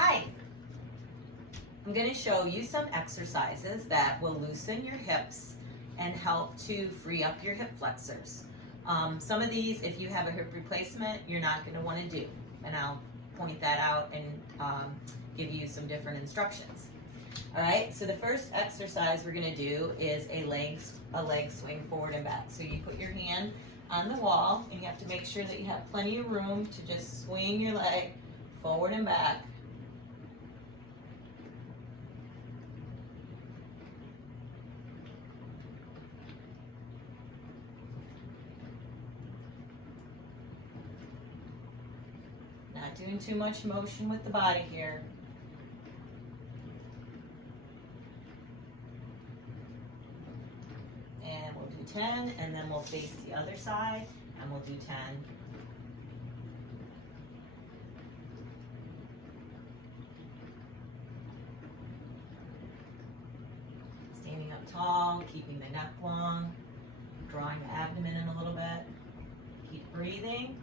Hi, I'm going to show you some exercises that will loosen your hips and help to free up your hip flexors. Some of these, if you have a hip replacement, you're not going to want to do, and I'll point that out and give you some different instructions. All right, so the first exercise we're going to do is a leg swing forward and back. So you put your hand on the wall, and you have to make sure that you have plenty of room to just swing your leg forward and back. Not doing too much motion with the body here. And we'll do 10, and then we'll face the other side, and we'll do 10. Standing up tall, keeping the neck long, drawing the abdomen in a little bit. Keep breathing.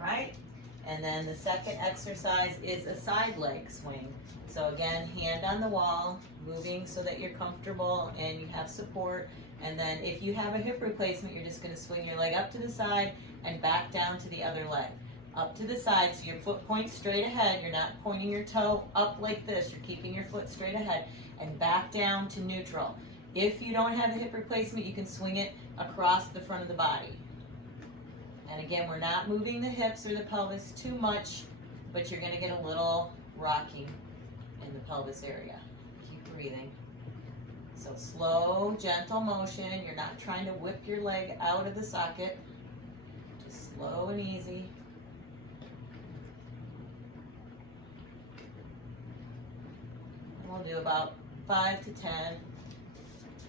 Right? And then the second exercise is a side leg swing. So again, hand on the wall, moving so that you're comfortable and you have support. And then if you have a hip replacement, you're just going to swing your leg up to the side and back down to the other leg. Up to the side, so your foot points straight ahead. You're not pointing your toe up like this. You're keeping your foot straight ahead and back down to neutral. If you don't have a hip replacement, you can swing it across the front of the body. And again, we're not moving the hips or the pelvis too much, but you're going to get a little rocking in the pelvis area. Keep breathing. So slow, gentle motion. You're not trying to whip your leg out of the socket. Just slow and easy. And we'll do about 5 to 10.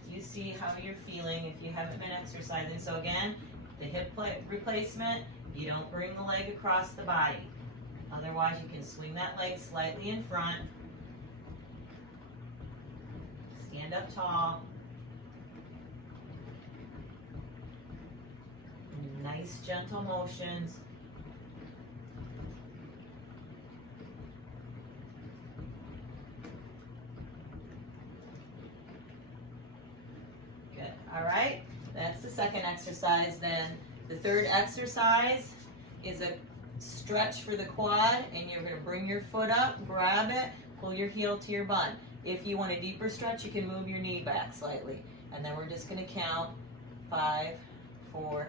You see how you're feeling if you haven't been exercising. So again, the hip replacement, you don't bring the leg across the body. Otherwise, you can swing that leg slightly in front. Stand up tall. Nice, gentle motions. Good. All right. That's the second exercise. Then the third exercise is a stretch for the quad, and you're going to bring your foot up, grab it, pull your heel to your bun. If you want a deeper stretch, you can move your knee back slightly. And then we're just going to count 5, 4,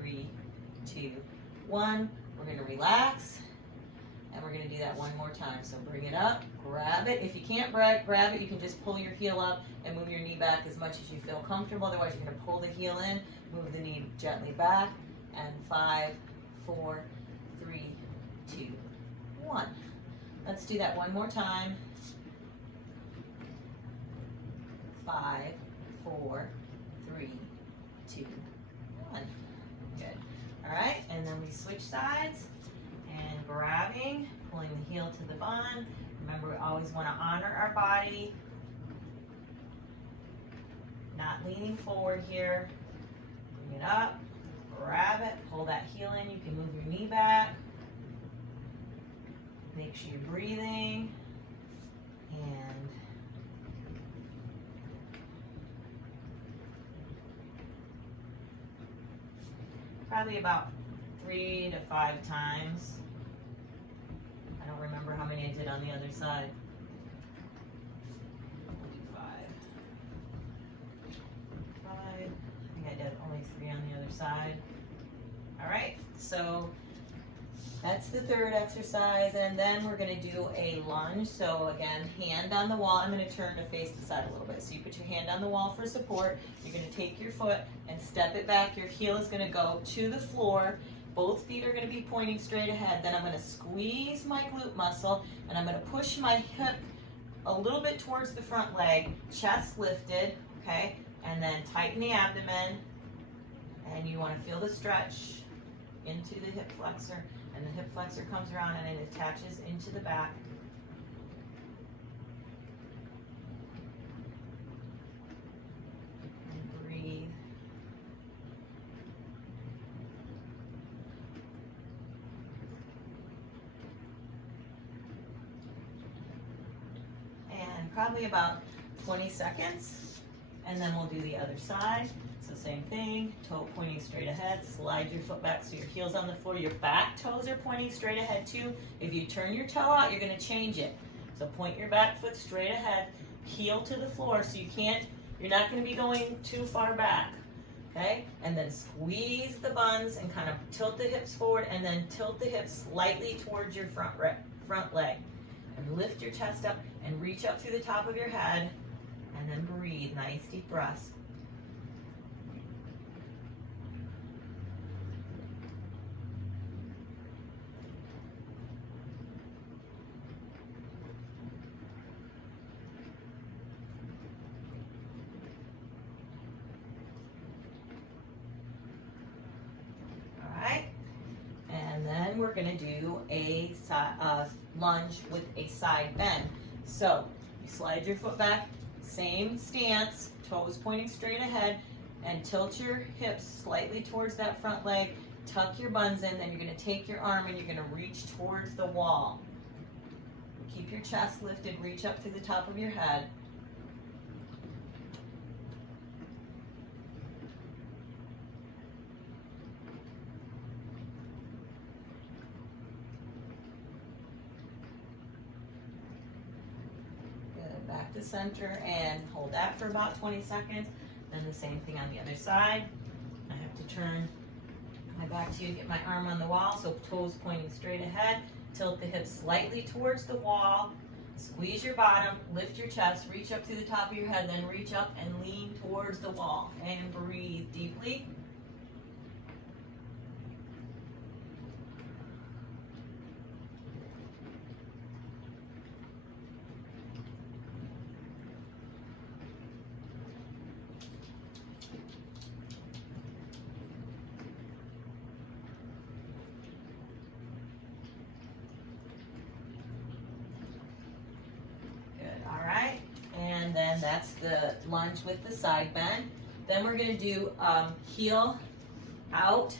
3, 2, 1. We're going to relax, and we're going to do that one more time. So bring it up, grab it. If you can't grab it, you can just pull your heel up and move your knee back as much as you feel comfortable. Otherwise, you're going to pull the heel in, move the knee gently back, and 5, 4, 3, 2, 1. Let's do that one more time. 5, 4, 3, 2, 1. Good. All right, and then we switch sides and grabbing, pulling the heel to the bun. Remember, we always want to honor our body. Not leaning forward here. Bring it up, grab it, pull that heel in. You can move your knee back. Make sure you're breathing. And probably about 3 to 5 times. I don't remember how many I did on the other side. We'll do 5. I think I did only 3 on the other side. All right, so that's the third exercise, and then we're going to do a lunge. So again, hand on the wall. I'm going to turn to face the side a little bit. So you put your hand on the wall for support. You're going to take your foot and step it back. Your heel is going to go to the floor. Both feet are going to be pointing straight ahead. Then I'm going to squeeze my glute muscle, and I'm going to push my hip a little bit towards the front leg, chest lifted, okay? And then tighten the abdomen, and you want to feel the stretch into the hip flexor, and the hip flexor comes around and it attaches into the back. And breathe. probably about 20 seconds. And then we'll do the other side. So same thing, toe pointing straight ahead, slide your foot back so your heel's on the floor. Your back toes are pointing straight ahead too. If you turn your toe out, you're gonna change it. So point your back foot straight ahead, heel to the floor so you're not gonna be going too far back, okay? And then squeeze the buns and kind of tilt the hips forward and then tilt the hips slightly towards your front leg. And lift your chest up and reach up through the top of your head and then breathe, nice deep breaths. We're going to do a lunge with a side bend. So you slide your foot back, same stance, toes pointing straight ahead, and tilt your hips slightly towards that front leg, tuck your buns in, then you're going to take your arm and you're going to reach towards the wall. Keep your chest lifted, reach up to the top of your head. Back to center and hold that for about 20 seconds. Then the same thing on the other side. I have to turn my back to you, get my arm on the wall, so toes pointing straight ahead. Tilt the hips slightly towards the wall. Squeeze your bottom, lift your chest, reach up through the top of your head, then reach up and lean towards the wall. And breathe deeply. And then that's the lunge with the side bend. Then we're going to do heel out.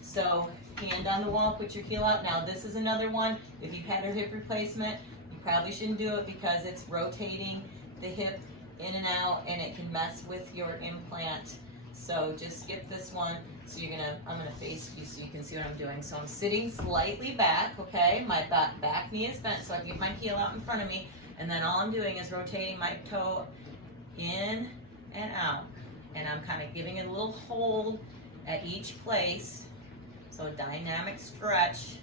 So hand on the wall, put your heel out. Now this is another one. If you've had a hip replacement, you probably shouldn't do it because it's rotating the hip in and out and it can mess with your implant. So just skip this one. So I'm gonna face you so you can see what I'm doing. So I'm sitting slightly back, okay? My back knee is bent, so I get my heel out in front of me. And then all I'm doing is rotating my toe in and out. And I'm kind of giving it a little hold at each place. So a dynamic stretch.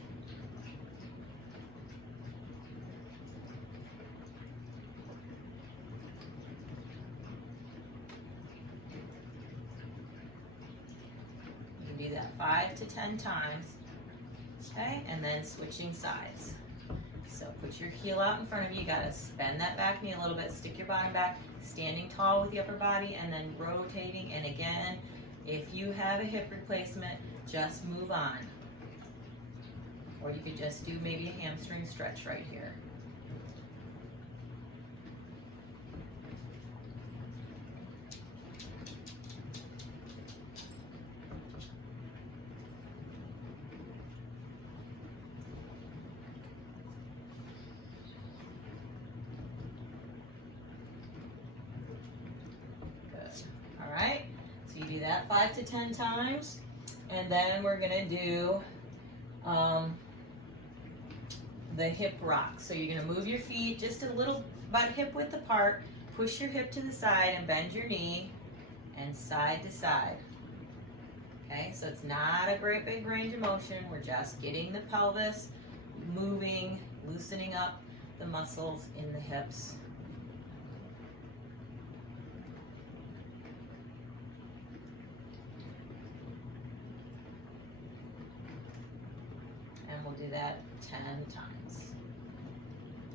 You can do that 5 to 10 times. Okay, and then switching sides. So put your heel out in front of you. You gotta bend that back knee a little bit, stick your bottom back, standing tall with the upper body, and then rotating. And again, if you have a hip replacement, just move on. Or you could just do maybe a hamstring stretch right here. Do that 5 to 10 times, and then we're gonna do the hip rock. So you're gonna move your feet just a little, about hip width apart, push your hip to the side and bend your knee, and side to side. Okay, so it's not a great big range of motion. We're just getting the pelvis moving, loosening up the muscles in the hips. We'll do that 10 times.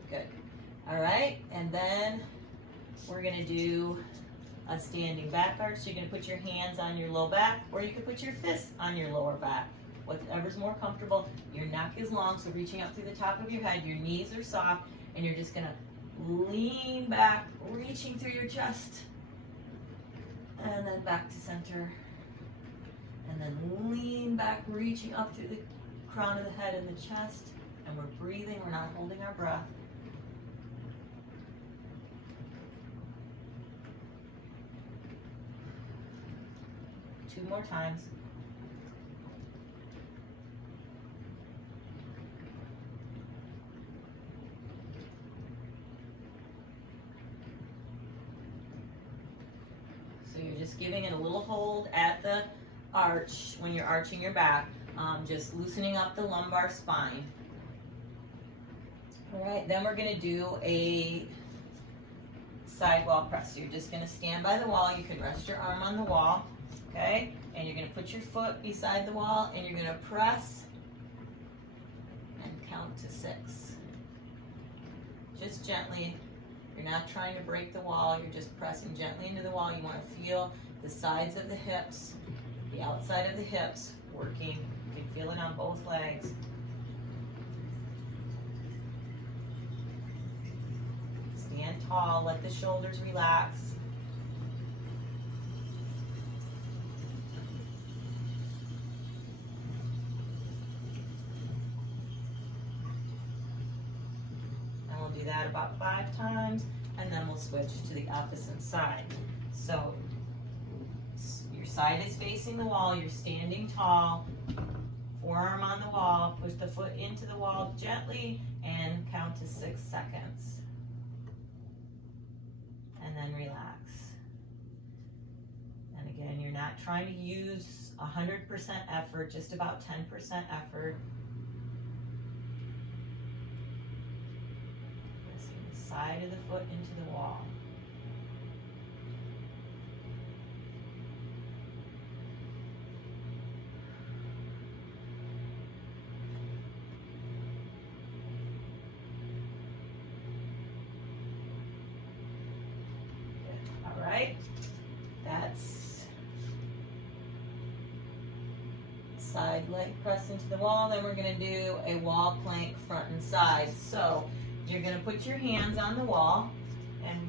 Good. All right, and then we're gonna do a standing back guard. So you're gonna put your hands on your low back, or you can put your fists on your lower back, whatever's more comfortable. Your neck is long, so reaching up through the top of your head, your knees are soft, and you're just gonna lean back, reaching through your chest, and then back to center, and then lean back, reaching up through the crown of the head and the chest, and we're breathing, we're not holding our breath. 2 more times. So you're just giving it a little hold at the arch when you're arching your back, just loosening up the lumbar spine. All right, then we're gonna do a side wall press. So you're just gonna stand by the wall. You can rest your arm on the wall, okay? And you're gonna put your foot beside the wall and you're gonna press and count to 6. Just gently. You're not trying to break the wall, you're just pressing gently into the wall. You wanna feel the sides of the hips, the outside of the hips working. You can feel it on both legs. Stand tall, let the shoulders relax. And we'll do that about 5 times, and then we'll switch to the opposite side. So your side is facing the wall, you're standing tall, forearm on the wall, push the foot into the wall gently, and count to 6 seconds. And then relax. And again, you're not trying to use 100% effort, just about 10% effort. Pressing the side of the foot into the wall. Right? That's side leg press into the wall. Then we're going to do a wall plank front and side. So you're going to put your hands on the wall and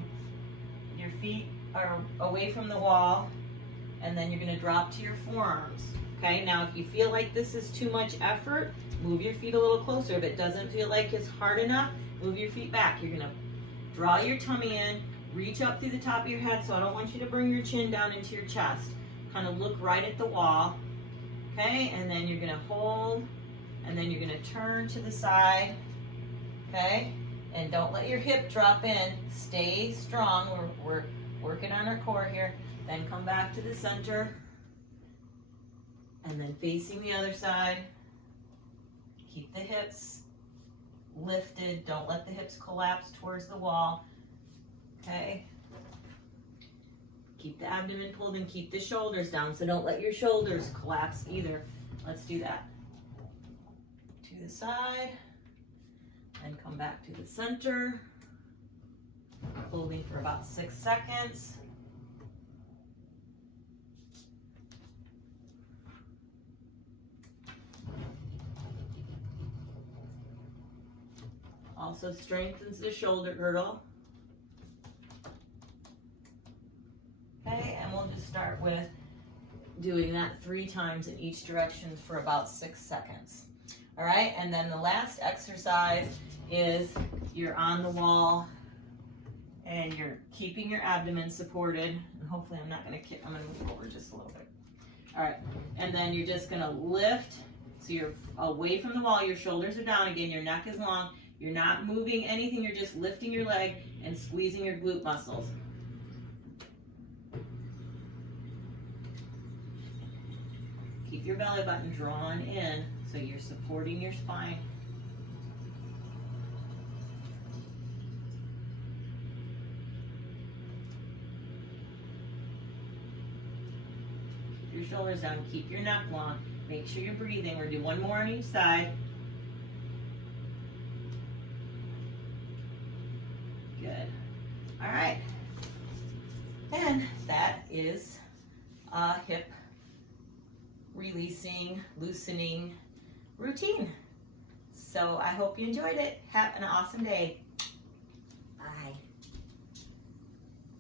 your feet are away from the wall, and then you're going to drop to your forearms. Okay, now if you feel like this is too much effort, move your feet a little closer. If it doesn't feel like it's hard enough, move your feet back. You're going to draw your tummy in, reach up through the top of your head, so I don't want you to bring your chin down into your chest. Kind of look right at the wall, okay? And then you're gonna hold, and then you're gonna turn to the side, okay? And don't let your hip drop in. Stay strong. We're working on our core here. Then come back to the center, and then facing the other side. Keep the hips lifted. Don't let the hips collapse towards the wall. Okay, keep the abdomen pulled and keep the shoulders down, so don't let your shoulders collapse either. Let's do that. To the side, and come back to the center, holding for about 6 seconds. Also strengthens the shoulder girdle. Okay, and we'll just start with doing that 3 times in each direction for about 6 seconds. All right, and then the last exercise is you're on the wall and you're keeping your abdomen supported. And hopefully I'm gonna move over just a little bit. All right, and then you're just gonna lift, so you're away from the wall, your shoulders are down again, your neck is long, you're not moving anything, you're just lifting your leg and squeezing your glute muscles. Keep your belly button drawn in so you're supporting your spine. Keep your shoulders down, keep your neck long. Make sure you're breathing. We're gonna do 1 more on each side. Good. All right. And that is hip releasing, loosening routine. So I hope you enjoyed it. Have an awesome day.